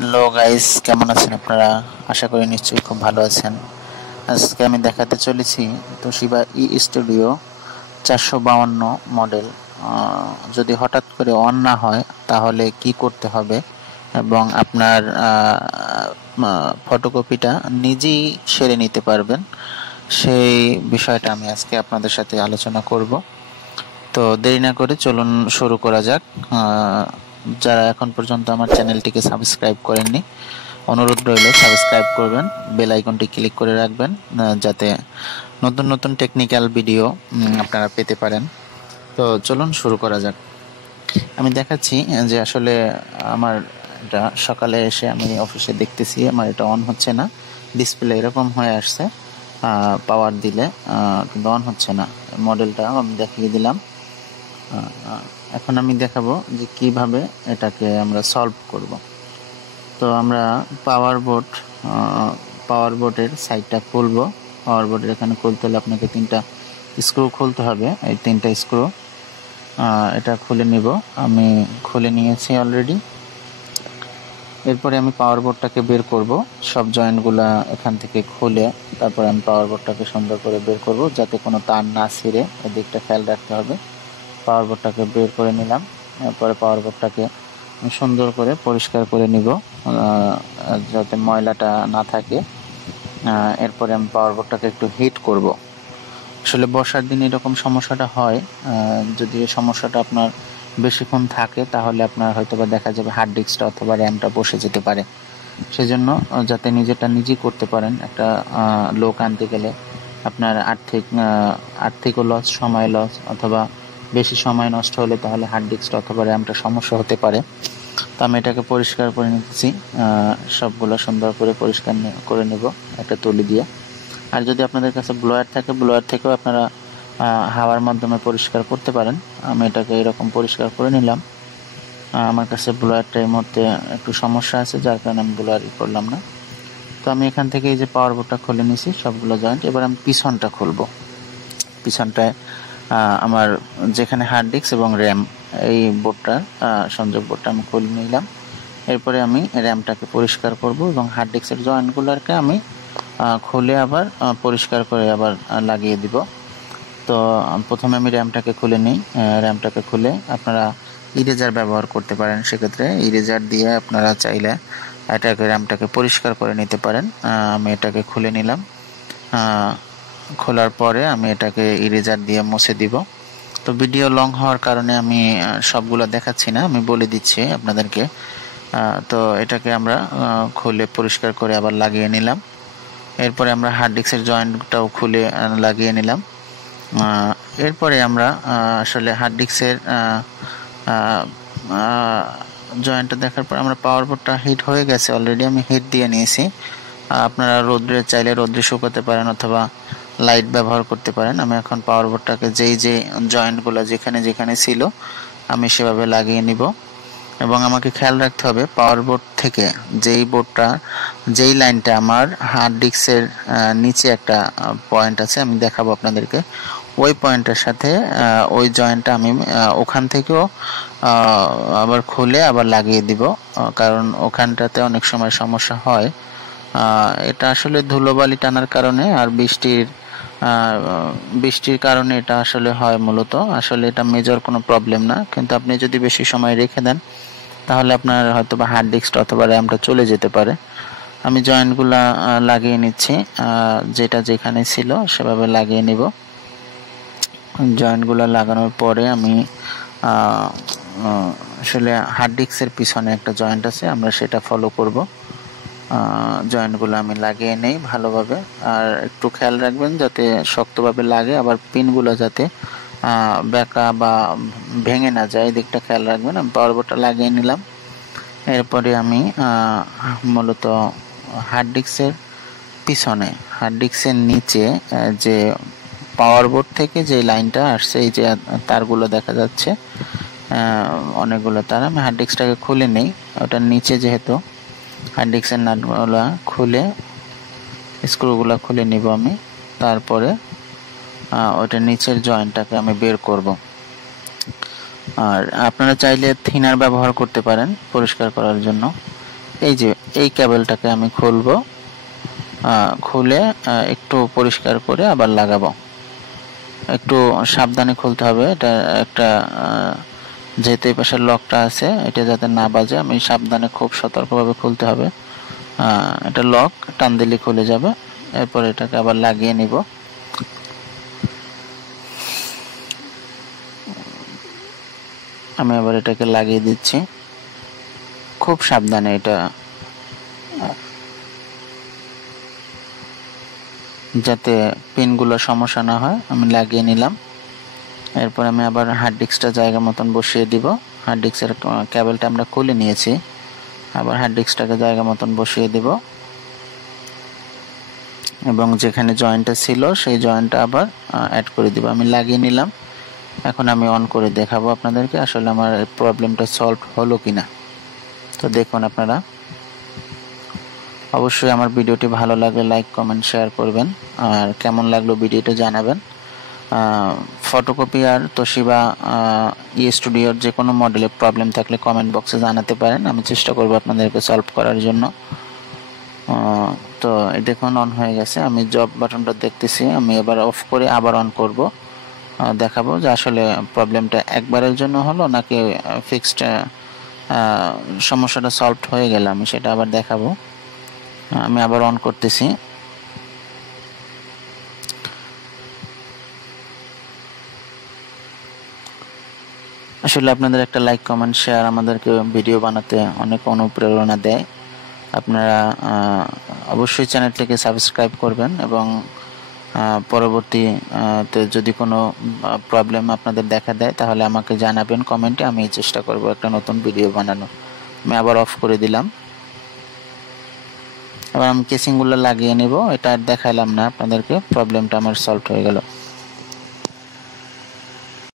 Hello guys, কেমন আছেন আপনারা? আশা করি নিশ্চয়ই খুব ভালো আছেন। আজকে আমি দেখাতে চলেছি তোশিবা স্টুডিও 452 মডেল। যদি হঠাৎ করে অন না হয় তাহলে কি করতে হবে এবং আপনার ফটোকপিটা নিজেই সেরে নিতে পারবেন, সেই বিষয়টা আমি আজকে আপনাদের সাথে আলোচনা করব। তো দেরি না করে চলুন শুরু করা যাক। যারা এখন পর্যন্ত আমার চ্যানেলটিকে সাবস্ক্রাইব করেননি, অনুরোধ রইল সাবস্ক্রাইব করবেন, বেল আইকনটি ক্লিক করে রাখবেন যাতে নতুন নতুন টেকনিক্যাল ভিডিও আপনারা পেতে পারেন। তো চলুন শুরু করা যাক। আমি দেখাচ্ছি যে আসলে আমার এটা সকালে এসে আমি অফিসে দেখতেছি আমার এটা অন হচ্ছে না, ডিসপ্লে এরকম হয়ে আসছে, পাওয়ার দিলে কিন্তু অন হচ্ছে না। মডেলটা আমি দেখিয়ে দিলাম। এখন আমি দেখাবো যে কিভাবে এটাকে আমরা সলভ করব। তো আমরা পাওয়ার বোর্ডের সাইডটা খুলবো। পাওয়ার বোর্ডের এখানে খুলতে হলে আপনাকে 3টা স্ক্রু খুলতে হবে। এই 3টা স্ক্রু এটা খুলে নিব। আমি খুলে নিয়েছি অলরেডি। এরপরে আমি পাওয়ার বোর্ডটাকে বের করব, সব জয়েন্টগুলা এখান থেকে খুলে তারপরে আমি পাওয়ার বোর্ডটাকে সুন্দর করে বের করব যাতে কোনো তার না ছিঁড়ে, এদিকটা খেয়াল রাখতে হবে। পাওয়ার বোর্ডটাকে বের করে নিলাম। এরপরে পাওয়ার বোর্ডটাকে সুন্দর করে পরিষ্কার করে নিব যাতে ময়লাটা না থাকে। এরপরে আমি পাওয়ার বোর্ডটাকে একটু হিট করব। আসলে বর্ষার দিনে এরকম সমস্যাটা হয়। যদি এই সমস্যাটা আপনার বেশিক্ষণ থাকে তাহলে আপনার হয়তোবা দেখা যাবে হার্ড ডিস্কটা অথবা র্যামটা বসে যেতে পারে। সেজন্য যাতে নিজেটা নিজেই করতে পারেন, একটা লোক আনতে গেলে আপনার আর্থিকও লস, সময় লস, অথবা বেশি সময় নষ্ট হলে তাহলে হার্ড ডিস্কটা অথবা র্যামটা সমস্যা হতে পারে। তো আমি এটাকে পরিষ্কার করে নিচ্ছি, সবগুলো সুন্দর করে পরিষ্কার করে নেব একটা তুলি দিয়ে। আর যদি আপনাদের কাছে ব্লোয়ার থাকে, ব্লোয়ার থেকেও আপনারা হাওয়ার মাধ্যমে পরিষ্কার করতে পারেন। আমি এটাকে এরকম পরিষ্কার করে নিলাম। আমার কাছে ব্লোয়ারটা এই মুহূর্তে একটু সমস্যা আছে, যার কারণে আমি ব্লোয়ারই করলাম না। তো আমি এখান থেকে এই যে পাওয়ার বোর্ডটা খুলে নিয়েছি সবগুলো জয়েন্ট। এবার আমি পিছনটা খুলবো। পিছনটায় আমার যেখানে হার্ড ডিস্ক এবং র্যাম, এই বোর্ডটার সংযোগ বোর্ডটা আমি খুলে নিলাম। এরপরে আমি র্যামটাকে পরিষ্কার করব এবং হার্ড ডিস্কের জয়েন্টগুলোকে আমি খুলে আবার পরিষ্কার করে আবার লাগিয়ে দিব। তো প্রথমে আমি র্যামটাকে খুলে নিই। র্যামটাকে খুলে আপনারা ইরেজার ব্যবহার করতে পারেন, সেক্ষেত্রে ইরেজার দিয়ে আপনারা চাইলে এটাকে র্যামটাকে পরিষ্কার করে নিতে পারেন। আমি এটাকে খুলে নিলাম। খোলার পরে আমি এটাকে ইরেজার দিয়ে মুছে দিব। তো ভিডিও লং হওয়ার কারণে আমি সবগুলো দেখাচ্ছি না, আমি বলে দিচ্ছি আপনাদেরকে। তো এটাকে আমরা খুলে পরিষ্কার করে আবার লাগিয়ে নিলাম। এরপরে আমরা হার্ড ডিস্কের জয়েন্টটাও খুলে লাগিয়ে নিলাম। এরপরে আমরা আসলে হার্ড ডিস্কের জয়েন্টটা দেখার পর আমরা পাওয়ার বোর্ডটা হিট হয়ে গেছে অলরেডি, আমি হিট দিয়ে নিয়েছি। আপনারা রোদ্রে চাইলে রোদ্রে শুকাতে পারেন অথবা লাইট ব্যবহার করতে পারেন। আমি এখন পাওয়ার বোর্ডটাকে যেই জয়েন্টগুলো যেখানে যেখানে ছিল আমি সেভাবে লাগিয়ে নিব। এবং আমাকে খেয়াল রাখতে হবে পাওয়ার বোর্ড থেকে যেই লাইনটা আমার হার্ড ডিস্কের নিচে একটা পয়েন্ট আছে, আমি দেখাবো আপনাদেরকে, ওই পয়েন্টের সাথে ওই জয়েন্টটা আমি ওখান থেকেও আবার খুলে আবার লাগিয়ে দিব, কারণ ওখানটাতে অনেক সময় সমস্যা হয়। এটা আসলে ধুলোবালি টানার কারণে আর বৃষ্টির কারণে এটা আসলে হয় মূলত। আসলে এটা মেজর কোনো প্রবলেম না, কিন্তু আপনি যদি বেশি সময় রেখে দেন তাহলে আপনার হয়তো বা হার্ড ডিস্কটা অথবা র্যামটা চলে যেতে পারে। আমি জয়েন্টগুলা লাগিয়ে নিচ্ছি, যেটা যেখানে ছিল সেভাবে লাগিয়ে নিব। জয়েন্টগুলো লাগানোর পরে আমি আসলে হার্ড ডিস্কের পিছনে একটা জয়েন্ট আছে, আমরা সেটা ফলো করব। জয়েন্টগুলো আমি লাগিয়ে নেই ভালোভাবে। আর একটু খেয়াল রাখবেন যাতে শক্তভাবে লাগে, আবার পিনগুলো যাতে বেঁকা বা ভেঙে না যায়, দিকটা খেয়াল রাখবেন। আমি পাওয়ার বোর্ডটা লাগিয়ে নিলাম। এরপরে আমি মূলত হার্ড ডিস্কের পিছনে, হার্ড ডিস্কের নিচে যে পাওয়ার বোর্ড থেকে যে লাইনটা আসছে, এই যে তারগুলো দেখা যাচ্ছে অনেকগুলো তার, আমি হার্ড ডিস্কটাকে খুলে নেই। ওটার নিচে যেহেতু হার্ড ডিস্কের নাটগুলো খুলে স্ক্রুগুলো খুলে নিব আমি। তারপরে ওইটার নিচের জয়েন্টটাকে আমি বের করব। আর আপনারা চাইলে থিনার ব্যবহার করতে পারেন পরিষ্কার করার জন্য। এই যে এই কেবলটাকে আমি খুলবো, খুলে একটু পরিষ্কার করে আবার লাগাবো। একটু সাবধানে খুলতে হবে, এটা একটা যেহেতু এই পাশের লকটা আছে এটা যাতে না বাজে, আমি সাবধানে খুব সতর্কভাবে খুলতে হবে। এটা লক টান দিলে খুলে যাবে। এরপর এটাকে আবার লাগিয়ে নিব। আমি আবার এটাকে লাগিয়ে দিচ্ছি খুব সাবধানে, এটা যাতে পিনগুলো সমস্যা না হয়। আমি লাগিয়ে নিলাম। এরপর আমি আবার হার্ড ডিস্কটা জায়গা মতন বসিয়ে দিব। হার্ড ডিস্কের কেবলটা আমরা খুলে নিয়েছি, আবার হার্ড ডিস্কটাকে জায়গা মতন বসিয়ে দিব এবং যেখানে জয়েন্টটা ছিল সেই জয়েন্টটা আবার অ্যাড করে দিব। আমি লাগিয়ে নিলাম। এখন আমি অন করে দেখাবো আপনাদেরকে আসলে আমার প্রবলেমটা সলভ হলো কিনা। তো দেখুন আপনারা, অবশ্যই আমার ভিডিওটি ভালো লাগলে লাইক কমেন্ট শেয়ার করবেন, আর কেমন লাগলো ভিডিওটা জানাবেন। ফটোকপি আর তোশিবা স্টুডিওর যে কোনো মডেলের প্রবলেম থাকলে কমেন্ট বক্সে জানাতে পারেন, আমি চেষ্টা করব আপনাদেরকে সলভ করার জন্য। তো দেখুন অন হয়ে গেছে। আমি জব বাটনটা দেখতেছি, আমি এবার অফ করে আবার অন করব, দেখাবো যে আসলে প্রবলেমটা একবারের জন্য হলো নাকি ফিক্সড সমস্যাটা সলভ হয়ে গেল, আমি সেটা আবার দেখাবো। আমি আবার অন করতেছি। আসলে আপনাদের একটা লাইক কমেন্ট শেয়ার আমাদেরকে ভিডিও বানাতে অনেক অনুপ্রেরণা দেয়। আপনারা অবশ্যই চ্যানেলটিকে সাবস্ক্রাইব করবেন এবং পরবর্তীতে যদি কোনো প্রবলেম আপনাদের দেখা দেয় তাহলে আমাকে জানাবেন কমেন্টে, আমি চেষ্টা করব একটা নতুন ভিডিও বানানো। আমি আবার অফ করে দিলাম। এবার আমি কেসিংগুলো লাগিয়ে নেব, এটা আর দেখাইলাম না আপনাদেরকে, প্রবলেমটা আমার সলভ হয়ে গেল।